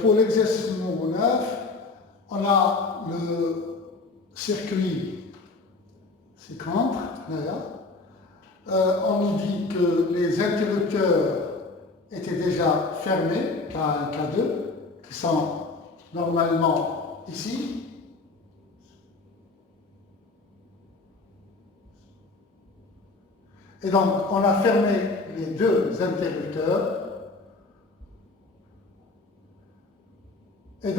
Pour l'exercice numéro 9, on a le circuit 50. On nous dit que les interrupteurs étaient déjà fermés, K1, K2, qui sont normalement ici. Et donc, on a fermé les deux interrupteurs. Et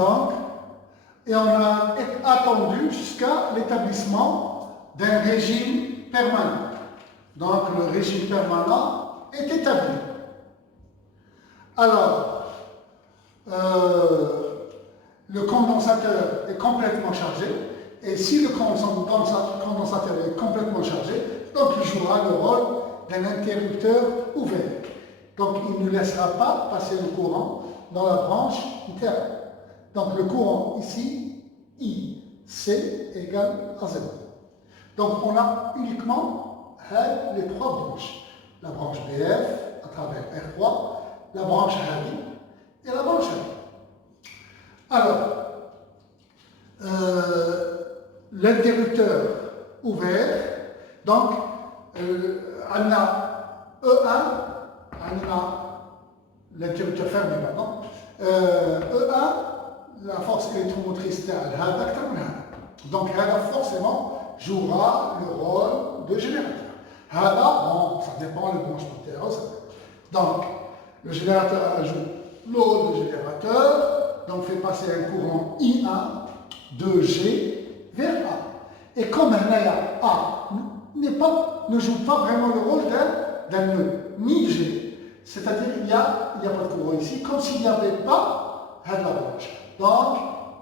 on a attendu jusqu'à l'établissement d'un régime permanent. Donc, le régime permanent est établi. Alors, le condensateur est complètement chargé. Et si le condensateur est complètement chargé, donc il jouera le rôle d'un interrupteur ouvert. Donc, il ne laissera pas passer le courant dans la branche interne. Donc, le courant ici, IC égale à 0. Donc, on a uniquement les trois branches. La branche BF à travers R3, la branche HADI et la branche HADI. Alors, l'interrupteur ouvert, donc, on a E1, on a l'interrupteur fermé, pardon, E1, la force électromotrice تاع هذا أكثر من هذا. Donc هذا forcément jouera le rôle de générateur. هذا, bon, ça dépend des branches moteurs. Donc le générateur ajoute le rôle de générateur, donc fait passer un courant I1 de G vers A. Et comme A ne joue pas vraiment le rôle d'un nœud, ni G, c'est-à-dire il n'y a pas de courant ici, comme s'il n'y avait pas la branche. Donc,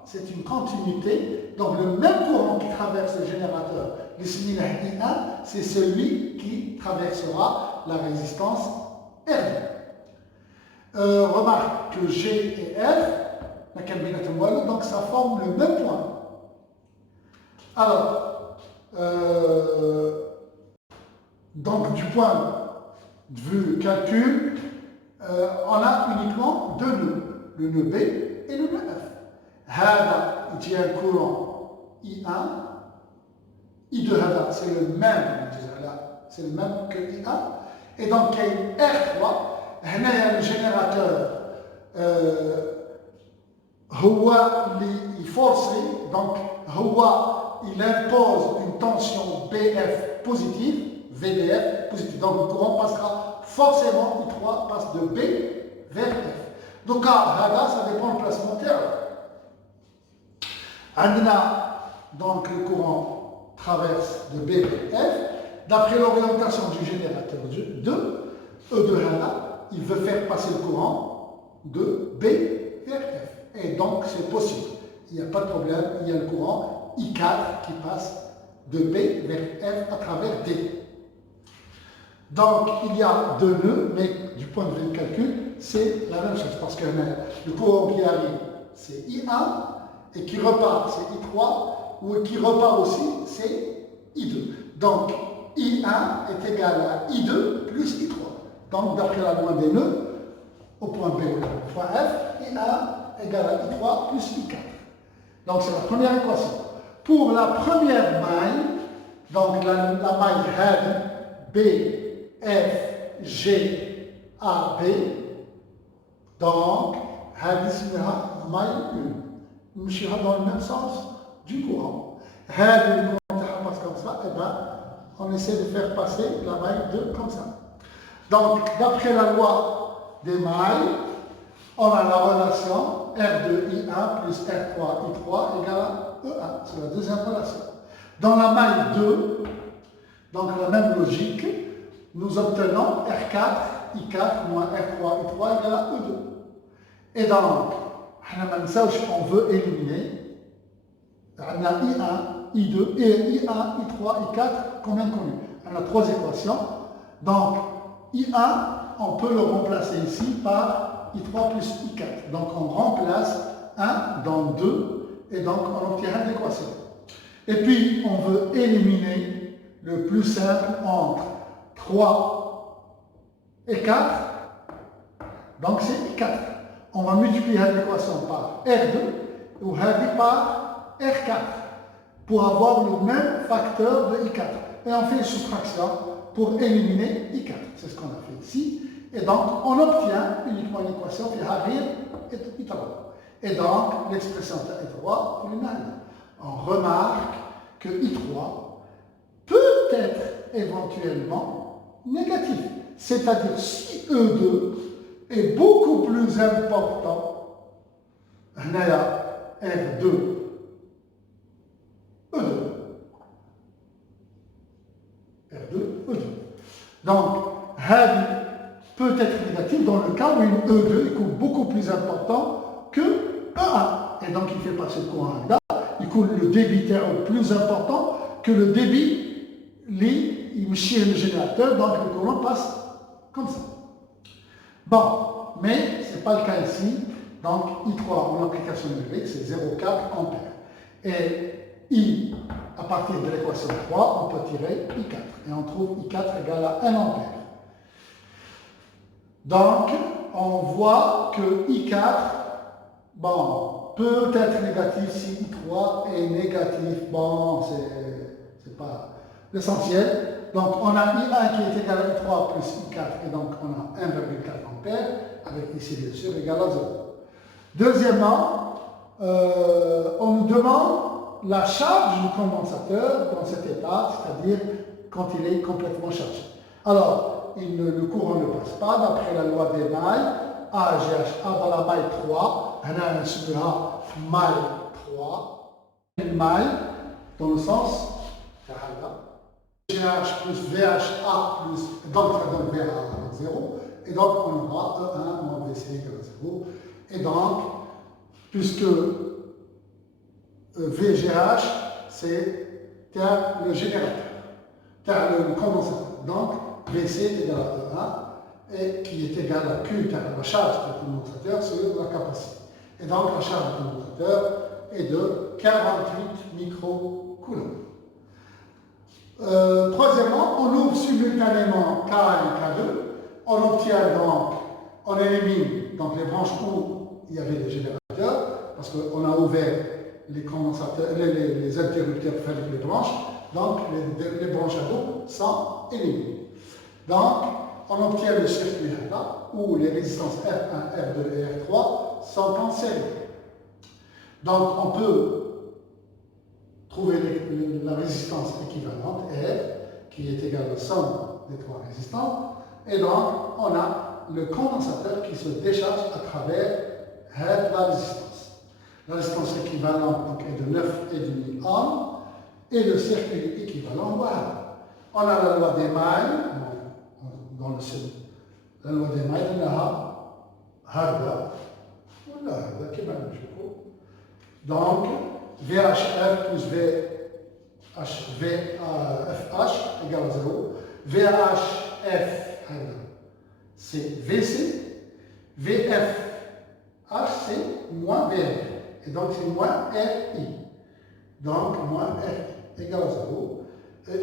c'est une continuité. Donc, le même courant qui traverse le générateur, le signal I1, c'est celui qui traversera la résistance R. Remarque que G et F, donc ça forme le même point. Alors, donc du point de vue calcul, on a uniquement deux nœuds, le nœud B et le nœud F. هذا il y a un courant I1, I2 c'est le même, c'est le même que I1. Et donc il y a R3, هنا le générateur هو اللي يفورسي, donc هو il impose une tension BF positive, VDF positive. Donc le courant passera forcément, I3 passe de B vers F. Donc ça dépend du placement thermique. Donc le courant traverse de B vers F. D'après l'orientation du générateur 2, E2 il veut faire passer le courant de B vers F. Et donc c'est possible. Il n'y a pas de problème, il y a le courant I4 qui passe de B vers F à travers D. Donc il y a deux nœuds, mais du point de vue de calcul, c'est la même chose. Parce que le courant qui arrive, c'est I1, et qui repart, c'est I3, ou qui repart aussi, c'est I2. Donc I1 est égal à I2 plus I3. Donc d'après la loi des nœuds, au point B ou au point F, I1 égale à I3 plus I4. Donc c'est la première équation. Pour la première maille, donc la maille HAD, B, F, G, A, B, donc HAD c'est la maille 1. Nous sommes dans le même sens du courant. HAD, le courant passe comme ça, et bien on essaie de faire passer la maille 2 comme ça. Donc d'après la loi des mailles, on a la relation R2I1 plus R3I3 égale à E1. C'est la deuxième relation. Dans la maille 2, donc la même logique, nous obtenons R4I4 moins R3I3 égale à E2. Et donc, on veut éliminer on a I1, I2 et I1, I3, I4 qu'on a connu. On a trois équations. Donc, I1, on peut le remplacer ici par I3 plus I4. Donc, on remplace 1 dans 2 et donc on obtient une équation. Et puis, on veut éliminer le plus simple entre 3 et 4. Donc, c'est I4. on va multiplier l'équation par R2 ou R par R4 pour avoir le même facteur de I4. Et on fait une soustraction pour éliminer I4. C'est ce qu'on a fait ici. Et donc, on obtient uniquement l'équation qui arrive et I3. Et donc, l'expression de I3 est finale. On remarque que I3 peut être éventuellement négatif. C'est-à-dire, si E2 est beaucoup plus important, R2, E2. R2, E2. Donc, Hadi peut être négatif dans le cas où une E2 est beaucoup plus important que E1. Et donc, il fait passer le courant là. Il coule le débit TO plus important que le débit il me chie le générateur, donc le courant passe comme ça. Bon, mais ce n'est pas le cas ici. Donc, I3 en application numérique, c'est 0,4 ampères. Et I, à partir de l'équation 3, on peut tirer I4. Et on trouve I4 égale à 1 ampère. Donc, on voit que I4, bon, peut être négatif si I3 est négatif. Bon, c'est pas l'essentiel. Donc, on a I1 qui est égal à I3 plus I4, et donc on a 1,4 ampères, avec ici, bien sûr, égal à 0. Deuxièmement, on nous demande la charge du condensateur dans cet état, c'est-à-dire quand il est complètement chargé. Alors, le courant ne passe pas, d'après la loi des mailles, AGH, A dans la maille 3, on a un maille 3, une maille dans le sens, GH plus VHA plus, donc ça donne VA à 0, et donc on aura E1 moins VC égale à 0, et donc, puisque VGH, c'est le générateur, le condensateur, donc VC est égal à E1, et qui est égal à Q, la charge du condensateur sur la capacité. Et donc la charge du condensateur est de 48 microcoulombs. Troisièmement, on ouvre simultanément K1 et K2. On obtient donc, on élimine donc les branches où il y avait des générateurs, parce qu'on a ouvert les condensateurs, les interrupteurs avec les branches, donc les branches à dos sont éliminées. Donc, on obtient le circuit là, où les résistances R1, R2 et R3 sont en série. Donc, on peut trouver la résistance équivalente, R, qui est égale à la somme des trois résistances, et donc on a le condensateur qui se décharge à travers la résistance. La résistance équivalente donc, est de 9,5 ohms, et le circuit équivalent, voilà. On a la loi des mailles, dans le ciel. La loi des mailles, on a Harda, qui va nous jouer. Donc, VHF plus VFH égale à 0. VHF, c'est VC. VFH, c'est moins VF. Et donc, c'est moins RI. Donc, moins RI égale à 0.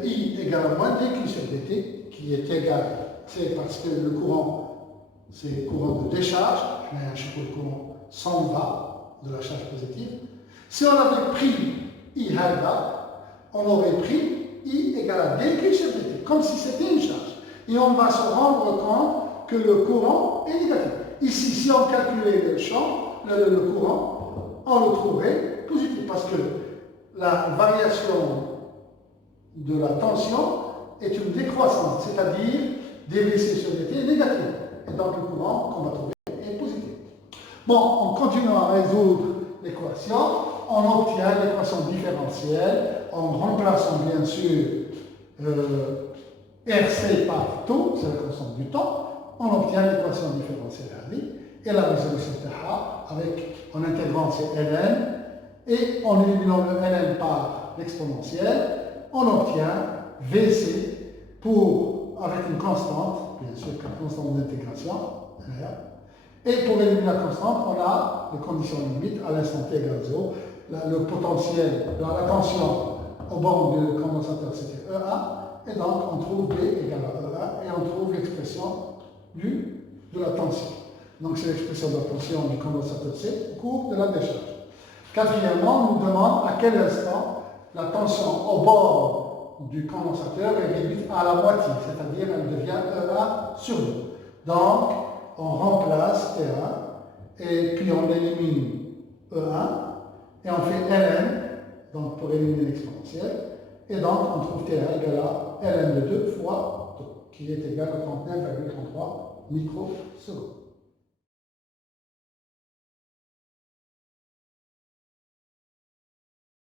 I égale à moins dQ sur dt, qui est égal, c'est parce que le courant, c'est le courant de décharge. Le courant s'en va de la charge positive. Si on avait pris I halva, on aurait pris I égale à dQ sur dt, comme si c'était une charge. Et on va se rendre compte que le courant est négatif. Ici, si on calculait le champ, le courant, on le trouverait positif, parce que la variation de la tension est une décroissance, c'est-à-dire dVc sur dt est négatif. Et donc le courant qu'on va trouver est positif. Bon, on continue à résoudre l'équation. On obtient l'équation différentielle en remplaçant bien sûr RC par taux, c'est la constante du temps. On obtient l'équation différentielle RD et la résolution TH en intégrant ces ln et en éliminant le ln par l'exponentielle, on obtient VC avec une constante, bien sûr, la constante d'intégration. Et pour éliminer la constante, on a les conditions limites à l'instant t égale 0. Le potentiel, la tension au bord du condensateur, c'était E1. Et donc, on trouve B égale à E1 et on trouve l'expression de la tension. Donc c'est l'expression de la tension du condensateur C au cours de la décharge. Quatrièmement, on nous demande à quel instant la tension au bord du condensateur est réduite à la moitié, c'est-à-dire elle devient E1 sur 2. Donc, on remplace T1 et puis on élimine E1 et on fait Ln, donc pour éliminer l'exponentielle, et donc on trouve T1 égale à Ln de 2 fois 2, qui est égal à 39,33 microsecondes.